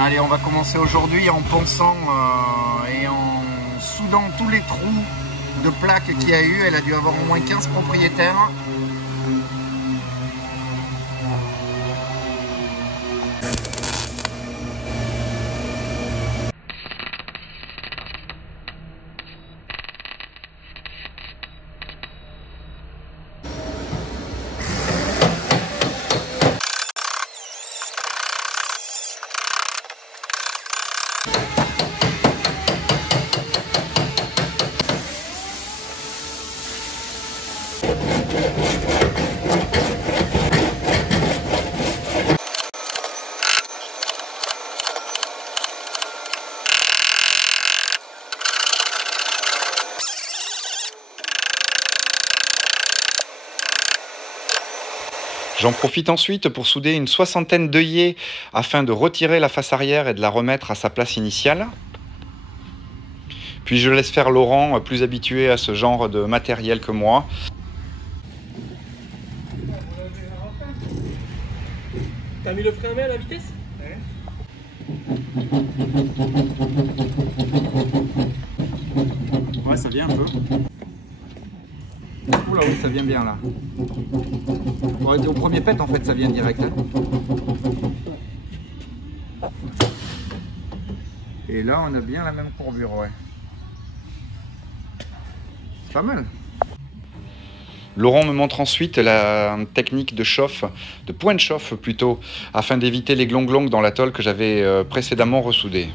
Allez, on va commencer aujourd'hui en ponçant et en soudant tous les trous de plaques qu'il y a eu. Elle a dû avoir au moins 15 propriétaires. J'en profite ensuite pour souder une soixantaine d'œillets afin de retirer la face arrière et de la remettre à sa place initiale. Puis je laisse faire Laurent, plus habitué à ce genre de matériel que moi. T'as mis le frein à main à la vitesse? Ouais, ça vient un peu. Oula, oui, ça vient bien là. Bon, au premier pet, en fait, ça vient direct. Hein. Et là, on a bien la même courbure, ouais. Pas mal. Laurent me montre ensuite la technique de chauffe, de point de chauffe plutôt, afin d'éviter les glong-glong dans la tôle que j'avais précédemment ressoudée.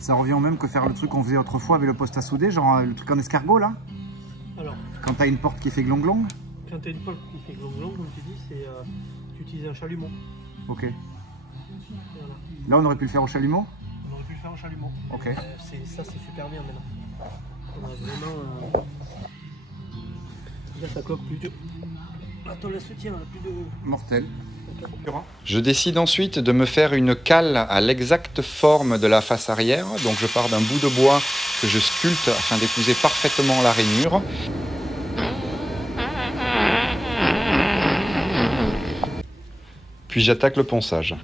Ça revient au même que faire le truc qu'on faisait autrefois avec le poste à souder, genre le truc en escargot là. Alors, quand t'as une porte qui fait glong-glong. Quand t'as une porte qui fait glong-glong, comme tu dis, c'est tu utilises un chalumeau. Ok. Voilà. Là, on aurait pu le faire au chalumeau. On aurait pu le faire en chalumeau. Ok. Ça, c'est super bien maintenant. On a vraiment. Là, ça cloque plus dur. Attends, la soutien, plus de. Mortel. Je décide ensuite de me faire une cale à l'exacte forme de la face arrière. Donc je pars d'un bout de bois que je sculpte afin d'épouser parfaitement la rainure. Puis j'attaque le ponçage.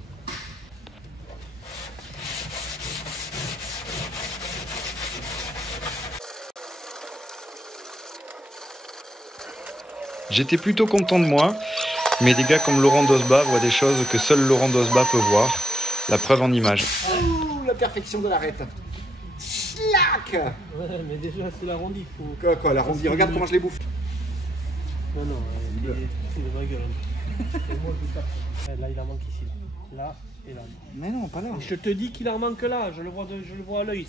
J'étais plutôt content de moi, mais des gars comme Laurent Dosba voient des choses que seul Laurent Dosba peut voir. La preuve en image. Ouh, la perfection de l'arête. Schlac. Ouais, mais déjà, c'est l'arrondi. Faut... Quoi, l'arrondi? Regarde comment je les bouffe. Non, c'est de ma gueule. Et moi, je tape. Là, il en manque ici. Là et là. Mais non, pas là. Je te dis qu'il en manque là. Je le vois à l'œil.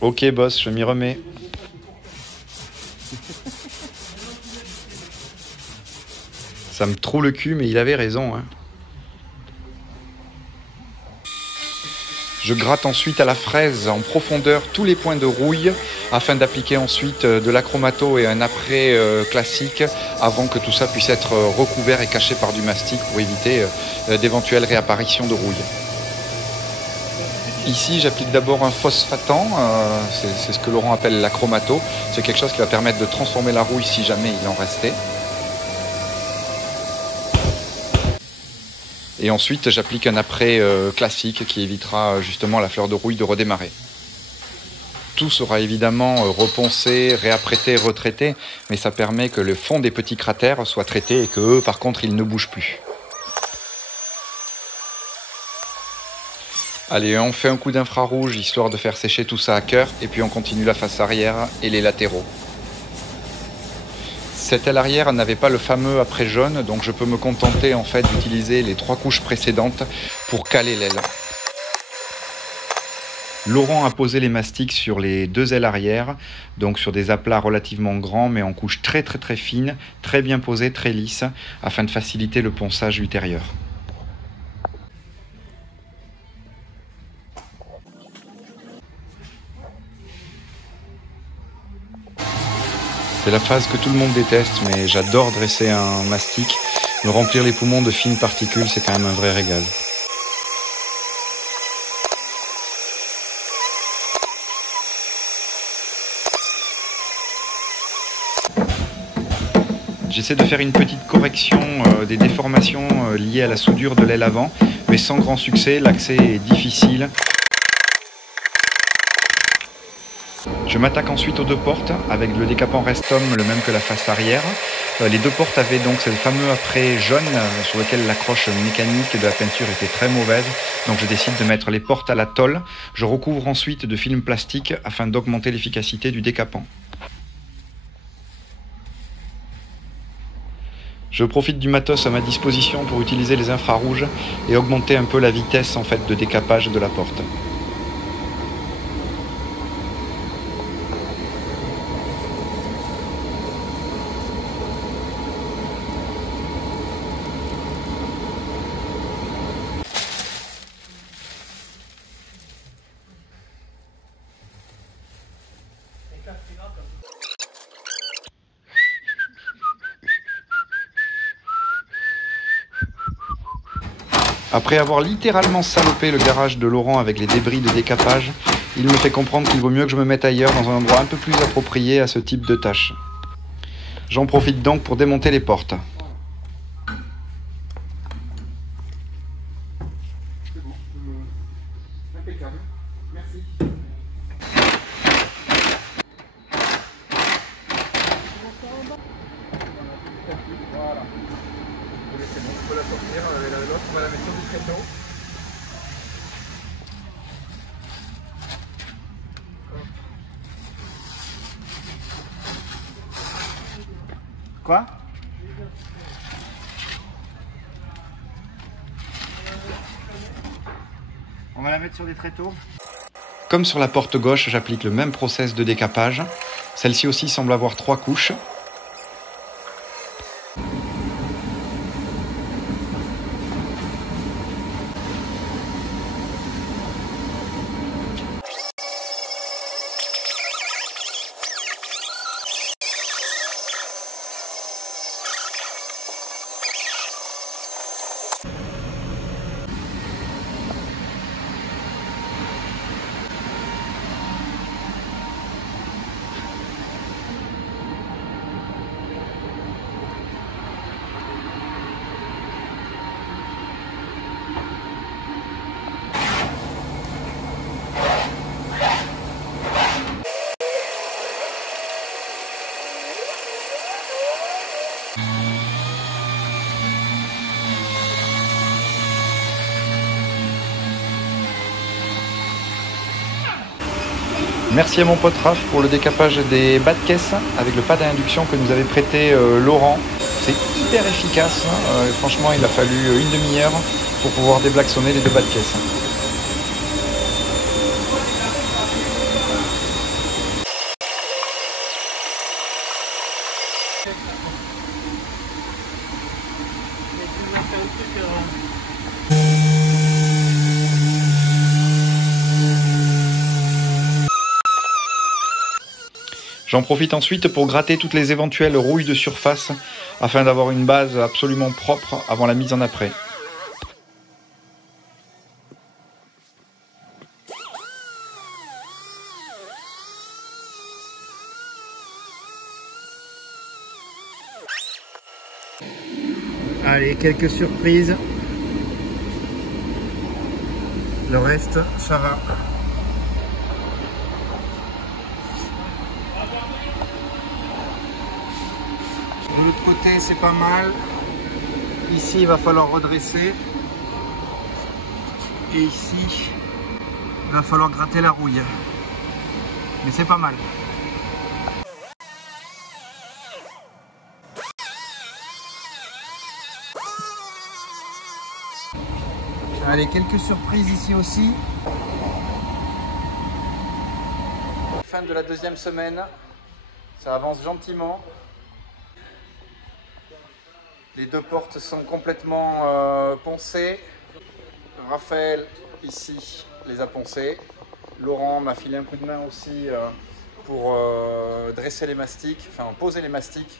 Ok, boss, je m'y remets. Ça me troue le cul, mais il avait raison. Hein. Je gratte ensuite à la fraise en profondeur tous les points de rouille afin d'appliquer ensuite de l'achromato et un après classique avant que tout ça puisse être recouvert et caché par du mastic pour éviter d'éventuelles réapparitions de rouille. Ici, j'applique d'abord un phosphatant, c'est ce que Laurent appelle l'achromato. C'est quelque chose qui va permettre de transformer la rouille si jamais il en restait. Et ensuite, j'applique un après classique qui évitera justement la fleur de rouille de redémarrer. Tout sera évidemment reponcé, réapprêté, retraité, mais ça permet que le fond des petits cratères soit traité et que eux, par contre, ils ne bougent plus. Allez, on fait un coup d'infrarouge histoire de faire sécher tout ça à cœur, et puis on continue la face arrière et les latéraux. Cette aile arrière n'avait pas le fameux après jaune, donc je peux me contenter en fait d'utiliser les 3 couches précédentes pour caler l'aile. Laurent a posé les mastiques sur les 2 ailes arrière, donc sur des aplats relativement grands, mais en couches très fines, très bien posées, très lisses, afin de faciliter le ponçage ultérieur. C'est la phase que tout le monde déteste, mais j'adore dresser un mastic. Me remplir les poumons de fines particules, c'est quand même un vrai régal. J'essaie de faire une petite correction des déformations liées à la soudure de l'aile avant, mais sans grand succès, l'accès est difficile. Je m'attaque ensuite aux deux portes avec le décapant Restom, le même que la face arrière. Les deux portes avaient donc ce fameux apprêt jaune sur lequel l'accroche mécanique de la peinture était très mauvaise. Donc je décide de mettre les portes à la tôle. Je recouvre ensuite de film plastique afin d'augmenter l'efficacité du décapant. Je profite du matos à ma disposition pour utiliser les infrarouges et augmenter un peu la vitesse en fait de décapage de la porte. Après avoir littéralement salopé le garage de Laurent avec les débris de décapage, il me fait comprendre qu'il vaut mieux que je me mette ailleurs dans un endroit un peu plus approprié à ce type de tâche. J'en profite donc pour démonter les portes. C'est bon, impeccable, merci. Voilà. C'est bon, je peux la sortir, l'autre on va la mettre sur du tréteau. Quoi? On va la mettre sur des tréteaux. Comme sur la porte gauche, j'applique le même process de décapage. Celle-ci aussi semble avoir 3 couches. Merci à mon pote Raph pour le décapage des bas de caisse avec le pad à induction que nous avait prêté Laurent. C'est hyper efficace, franchement il a fallu une demi-heure pour pouvoir déblaxonner les 2 bas de caisse. J'en profite ensuite pour gratter toutes les éventuelles rouilles de surface afin d'avoir une base absolument propre avant la mise en apprêt. Allez, quelques surprises. Le reste, ça va. De l'autre côté, c'est pas mal. Ici, il va falloir redresser. Et ici, il va falloir gratter la rouille. Mais c'est pas mal. Allez, quelques surprises ici aussi. Fin de la 2e semaine. Ça avance gentiment. Les 2 portes sont complètement poncées. Raphaël, ici, les a poncées. Laurent m'a filé un coup de main aussi pour dresser les mastiques, enfin poser les mastiques.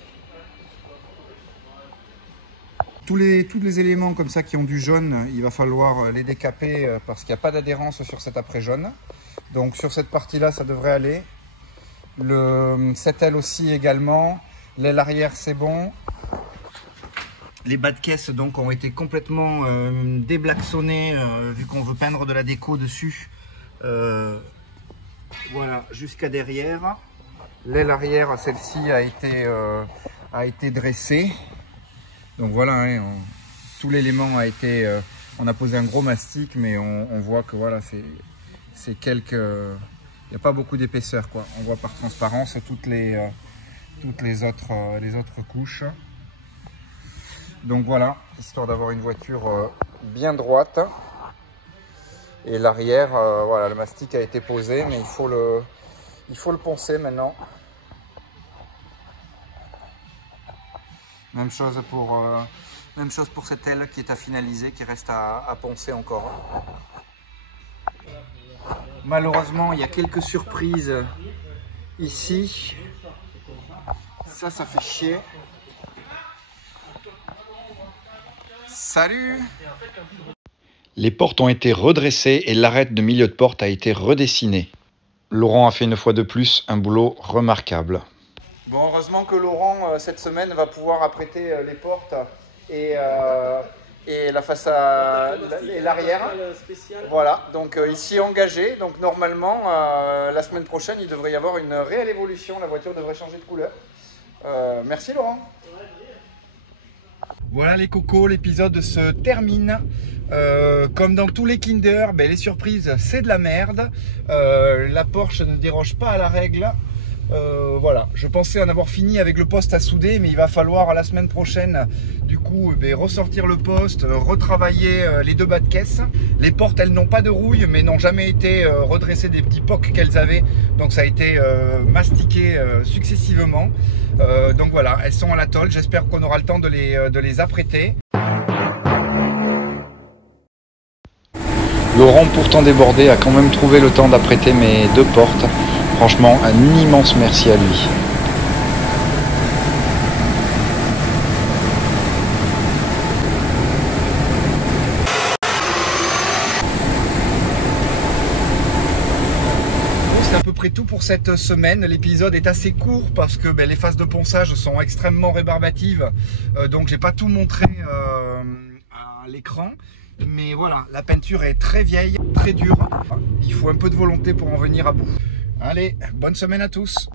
Tous les éléments comme ça qui ont du jaune, il va falloir les décaper parce qu'il n'y a pas d'adhérence sur cet apprêt jaune. Donc sur cette partie-là, ça devrait aller. Cette aile aussi également. L'aile arrière, c'est bon. Les bas de caisse donc ont été complètement déblaxonnés vu qu'on veut peindre de la déco dessus. Voilà, jusqu'à derrière. L'aile arrière, celle-ci a été dressée. Donc voilà, hein, tout l'élément a été... on a posé un gros mastic, mais on voit que voilà, c'est quelques... Il n'y a pas beaucoup d'épaisseur, quoi. On voit par transparence toutes les autres couches. Donc voilà, histoire d'avoir une voiture bien droite. Et l'arrière, voilà, le mastic a été posé, mais il faut le poncer maintenant. Même chose pour cette aile qui est à finaliser, qui reste à poncer encore. Malheureusement, il y a quelques surprises ici. Ça fait chier. Salut! Les portes ont été redressées et l'arête de milieu de porte a été redessinée. Laurent a fait une fois de plus un boulot remarquable. Bon, heureusement que Laurent, cette semaine, va pouvoir apprêter les portes et la façade et l'arrière. Voilà, donc ici engagé. Donc normalement, la semaine prochaine, il devrait y avoir une réelle évolution. La voiture devrait changer de couleur. Merci Laurent. Voilà les cocos, l'épisode se termine. Comme dans tous les Kinder, les surprises c'est de la merde. La Porsche ne déroge pas à la règle. Voilà, je pensais en avoir fini avec le poste à souder, mais il va falloir la semaine prochaine du coup ressortir le poste, retravailler les deux bas de caisse. Les portes elles n'ont pas de rouille mais n'ont jamais été redressées des petits pocs qu'elles avaient, donc ça a été mastiqué successivement. Donc voilà, elles sont à la tôle, j'espère qu'on aura le temps de les apprêter. Laurent, pourtant débordé, a quand même trouvé le temps d'apprêter mes deux portes. Franchement, un immense merci à lui. C'est à peu près tout pour cette semaine. L'épisode est assez court parce que les phases de ponçage sont extrêmement rébarbatives. Donc j'ai pas tout montré à l'écran. Mais voilà, la peinture est très vieille, très dure. Il faut un peu de volonté pour en venir à bout. Allez, bonne semaine à tous.